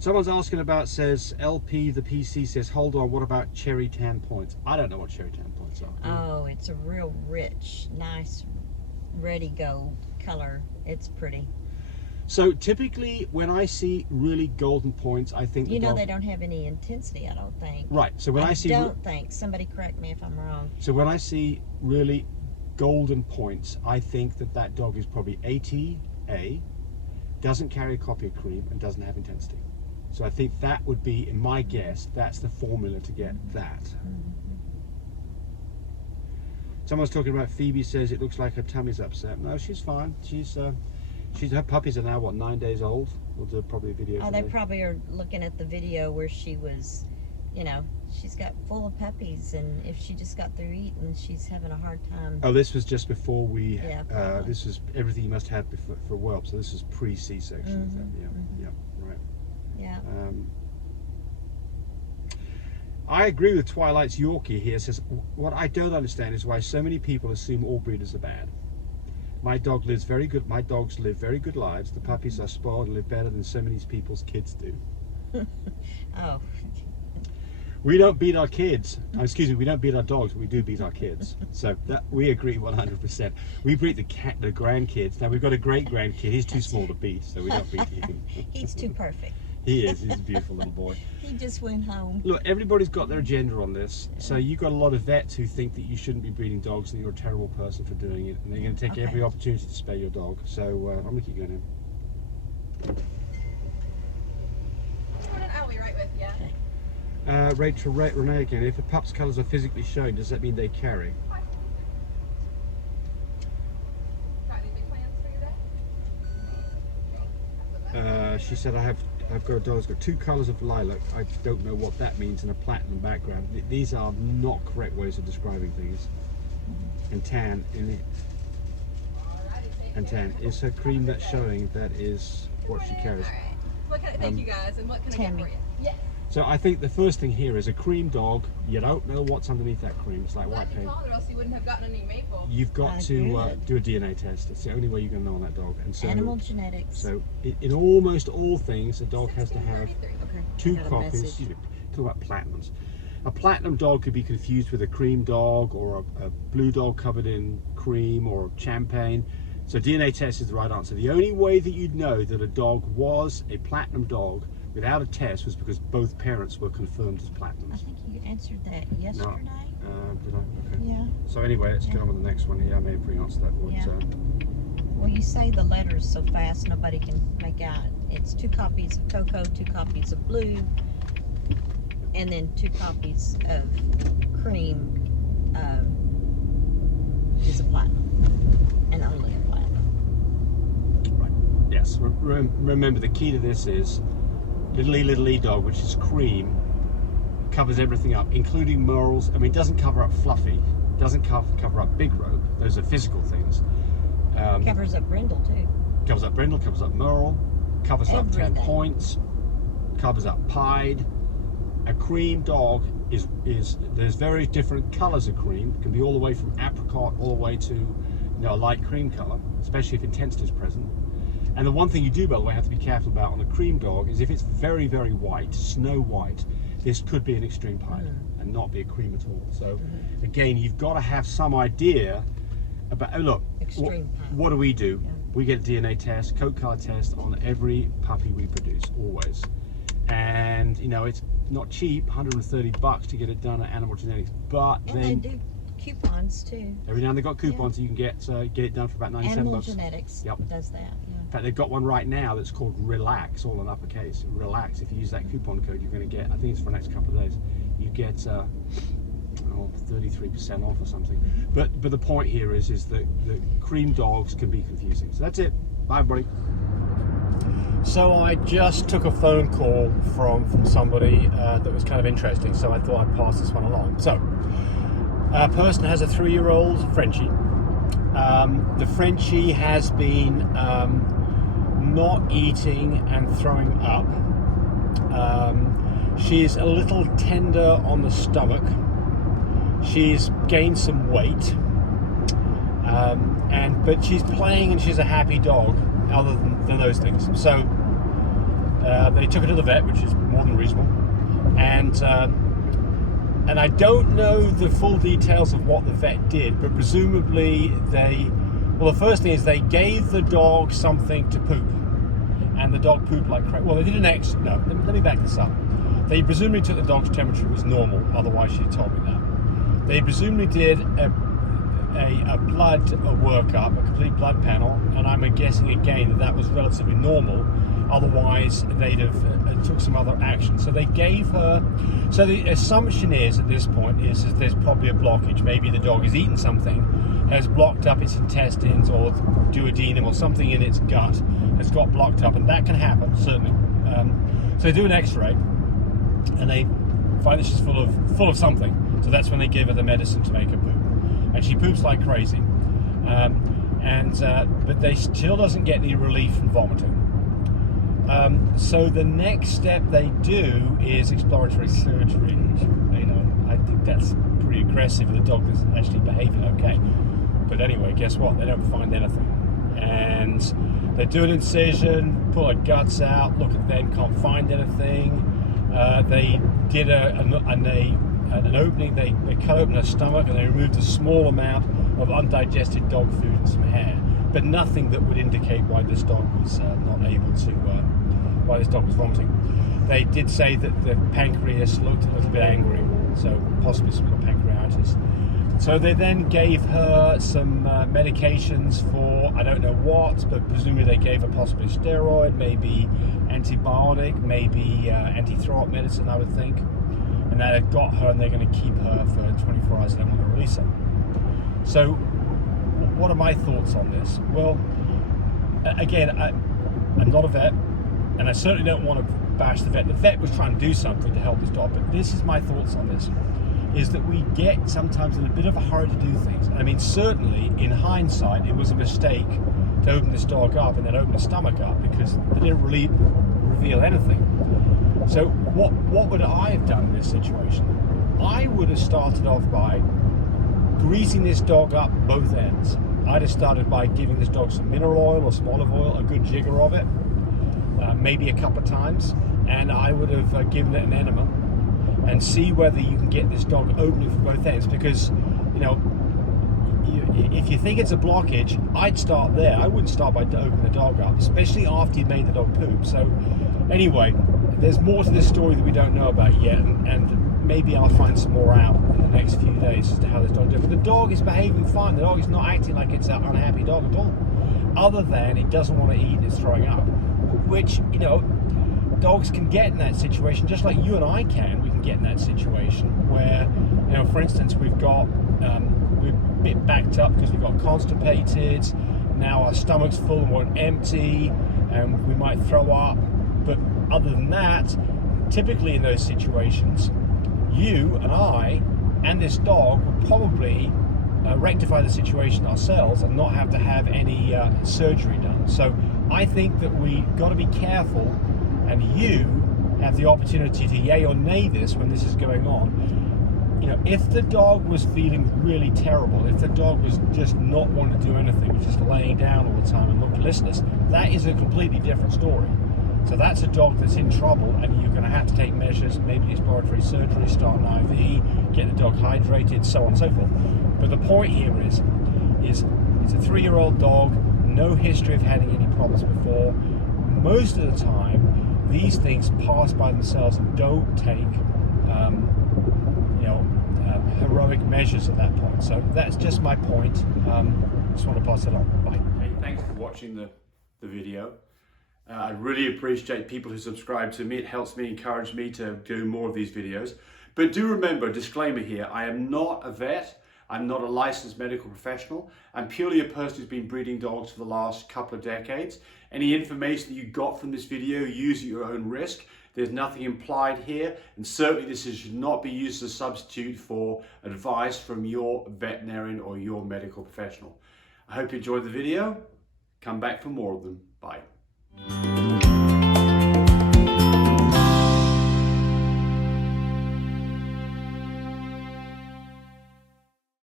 Someone's asking about, says LP the PC says, hold on, what about cherry tan points? I don't know what cherry tan points are. Oh, it's a real rich, nice, reddy gold color. It's pretty. So typically when I see really golden points, I think you know they don't have any intensity, I don't think. Right. So when I see don't think, somebody correct me if I'm wrong. So when I see really golden points, I think that that dog is probably ATA, doesn't carry a copy of cream, and doesn't have intensity. So I think that would be, in my guess, that's the formula to get that. Someone's talking about Phoebe says it looks like her tummy's upset. No, she's fine. She's her puppies are now what, 9 days old. We'll do probably a video. Oh, they probably are looking at the video where she was, you know, she's got full of puppies, and if she just got through eating, she's having a hard time. Oh, this was just before we. Yeah. This was everything you must have before, for whelp. So this is pre-C-section. Yeah. Right. Yeah. I agree with Twilight's Yorkie here. Says, what I don't understand is why so many people assume all breeders are bad. My dogs live very good lives. The puppies are spoiled and live better than so many people's kids do. Oh. We don't beat our kids. Excuse me, we don't beat our dogs, but we do beat our kids. So that we agree 100%. We beat the grandkids. Now we've got a great grandkid. He's too small to beat, so we don't beat him. He's too perfect. He is. He's a beautiful little boy. He just went home. Look, everybody's got their agenda on this. So you've got a lot of vets who think that you shouldn't be breeding dogs and you're a terrible person for doing it. And they're going to take every opportunity to spay your dog. So I'm going to keep going in. I'll be right with you. Rachel Renee again. If a pup's colours are physically shown, does that mean they carry? Got any big plans for your day? She said, I've got a dog that's got 2 colours of lilac. I don't know what that means in a platinum background. These are not correct ways of describing things. And tan is her cream that's showing. That is what she carries. What can I thank you guys, and what can I get for you? Yes. So I think the first thing here is a cream dog. You don't know what's underneath that cream. It's like white paint. Or else you wouldn't have gotten any maple. You've got to do a DNA test. It's the only way you're going to know on that dog. And so, animal genetics. So in almost all things, a dog has to have 2 copies. Talk about platinums. A platinum dog could be confused with a cream dog or a blue dog covered in cream or champagne. So DNA test is the right answer. The only way that you'd know that a dog was a platinum dog without a test was because both parents were confirmed as platinums. I think you answered that yesterday. No. Did I? Okay. Yeah. So anyway, let's go on with the next one here. I may have pre-answered that one. Yeah. Well, you say the letters so fast nobody can make out. It's 2 copies of cocoa, 2 copies of blue, and then 2 copies of cream is a platinum, and only a platinum. Right. Yes. Remember, the key to this is little E dog, which is cream, covers everything up, including merles. I mean, it doesn't cover up fluffy, doesn't cover up big rope. Those are physical things. Covers up brindle too. Covers up brindle, covers up merle, covers everything. up 10 points, covers up pied. A cream dog is there's very different colors of cream. It can be all the way from apricot all the way to a light cream color, especially if intensity is present. And the one thing you do, by the way, have to be careful about on a cream dog is if it's very, very white, snow white, this could be an extreme pied and not be a cream at all. So again, you've got to have some idea about, look, what do we do? Yeah. We get a DNA test, coat card test on every puppy we produce, always. And it's not cheap, $130 to get it done at Animal Genetics, but and they do coupons too. Every now and then they've got coupons, so you can get it done for about 97 Animal bucks. Genetics does that. Yeah. In fact, they've got one right now that's called Relax, all in uppercase. Relax. If you use that coupon code, you're going to get, I think it's for the next couple of days, you get 33% off or something. But the point here is that the cream dogs can be confusing. So that's it. Bye, everybody. So I just took a phone call from somebody that was kind of interesting, so I thought I'd pass this one along. So a person has a 3-year-old Frenchie. The Frenchie has been not eating and throwing up. She's a little tender on the stomach. She's gained some weight, but she's playing and she's a happy dog, other than those things. So They took her to the vet, which is more than reasonable, and I don't know the full details of what the vet did, but presumably well, the first thing is they gave the dog something to poop, and the dog pooped like crazy. Well, they did an X. No, let me back this up. They presumably took the dog's temperature, it was normal, otherwise she'd told me that. They presumably did a blood workup, a complete blood panel, and I'm guessing again that was relatively normal, otherwise they'd have took some other action. So they gave her, so the assumption is at this point is there's probably a blockage. Maybe the dog has eaten something, has blocked up its intestines or duodenum or something in its gut has got blocked up, and that can happen, certainly. So they do an x-ray and they find that she's full of something. So that's when they give her the medicine to make her poop. And she poops like crazy. But they still doesn't get any relief from vomiting. So the next step they do is exploratory surgery. You know, I think that's pretty aggressive. The dog is actually behaving okay. But anyway, guess what? They don't find anything. And they do an incision, pull her guts out, look at them, can't find anything. They did an opening, they cut open her stomach and they removed a small amount of undigested dog food and some hair. But nothing that would indicate why this dog was not able to, why this dog was vomiting. They did say that the pancreas looked a little bit angry, so possibly some pancreatitis. So they then gave her some medications for, I don't know what, but presumably they gave her possibly steroid, maybe antibiotic, maybe anti-throat medicine, I would think. And that had got her, and they're going to keep her for 24 hours and then want to release her. So what are my thoughts on this? Well, again, I'm not a vet, and I certainly don't want to bash the vet. The vet was trying to do something to help this dog, but this is my thoughts on this. Is that we get sometimes in a bit of a hurry to do things. I mean, certainly in hindsight, it was a mistake to open this dog up and then open the stomach up because they didn't really reveal anything. So what would I have done in this situation? I would have started off by greasing this dog up both ends. I'd have started by giving this dog some mineral oil or some olive oil, a good jigger of it, maybe a couple of times, and I would have given it an enema and see whether you can get this dog opening from both ends, because you know, if you think it's a blockage, I'd start there. I wouldn't start by opening the dog up, especially after you made the dog poop. So anyway, there's more to this story that we don't know about yet, and maybe I'll find some more out in the next few days as to how this dog did. But the dog is behaving fine. The dog is not acting like it's an unhappy dog at all, other than it doesn't want to eat and it's throwing up, which, you know, dogs can get in that situation, just like you and I can. We can get in that situation where, you know, for instance, we're a bit backed up because we got constipated. Now our stomach's full and we're empty, and we might throw up. But other than that, typically in those situations, you and I and this dog would probably rectify the situation ourselves and not have to have any surgery done. So I think that we got to be careful. And you have the opportunity to yay or nay this when this is going on. You know, if the dog was feeling really terrible, if the dog was just not wanting to do anything, was just laying down all the time and looked listless, that is a completely different story. So that's a dog that's in trouble, and you're going to have to take measures, maybe exploratory surgery, start an IV, get the dog hydrated, so on and so forth. But the point here is it's a 3-year-old dog, no history of having any problems before. Most of the time, these things pass by themselves and don't take, heroic measures at that point. So that's just my point. Just want to pass it on. Bye. Hey, thanks for watching the video. I really appreciate people who subscribe to me. It helps me, encourage me to do more of these videos. But do remember, disclaimer here, I am not a vet. I'm not a licensed medical professional. I'm purely a person who's been breeding dogs for the last couple of decades. Any information that you got from this video, use at your own risk. There's nothing implied here, and certainly this should not be used as a substitute for advice from your veterinarian or your medical professional. I hope you enjoyed the video. Come back for more of them. Bye.